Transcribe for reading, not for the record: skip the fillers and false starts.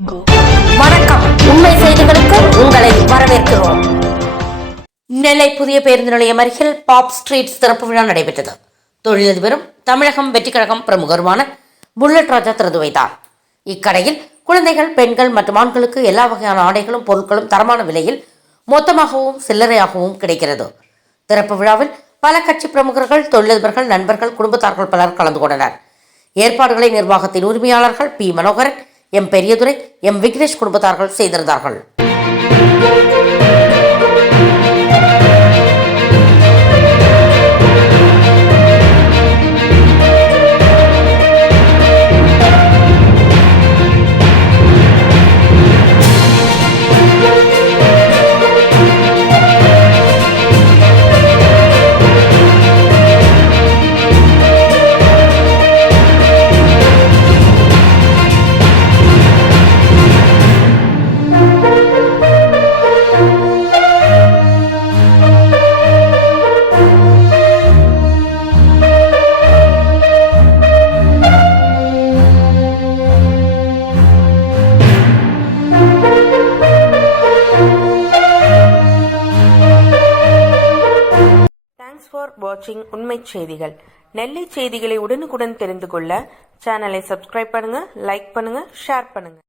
வணக்கம். உண்மை செய்திகளுக்கு உங்களை வரவேற்கிறோம். நெல்லை புதிய பேருந்து நிலையம் அருகில் பாப் ஸ்ட்ரீட் திறப்பு விழா நடைபெற்றது. தொழிலதிபரும் தமிழகம் வெற்றிக் கழகம் பிரமுகருமான புல்லட் ராஜா திறந்து வைத்தார். இக்கடையில் குழந்தைகள், பெண்கள் மற்றும் ஆண்களுக்கு எல்லா வகையான ஆடைகளும் பொருட்களும் தரமான விலையில் மொத்தமாகவும் சில்லறையாகவும் கிடைக்கிறது. திறப்பு விழாவில் பல கட்சி பிரமுகர்கள், தொழிலதிபர்கள், நண்பர்கள், குடும்பத்தார்கள் பலர் கலந்து கொண்டனர். ஏற்பாடுகளை நிர்வாகத்தின் உரிமையாளர்கள் பி. மனோகரன், எம். பெரியதுரை, எம். விக்னேஷ் குடும்பத்தார்கள் செய்திருந்தார்கள். Thanks for watching உண்மை செய்திகள். நெல்லை செய்திகளை உடனுக்குடன் தெரிந்து கொள்ள சேனலை சப்ஸ்கிரைப் பண்ணுங்க, லைக் பண்ணுங்க, ஷேர் பண்ணுங்க.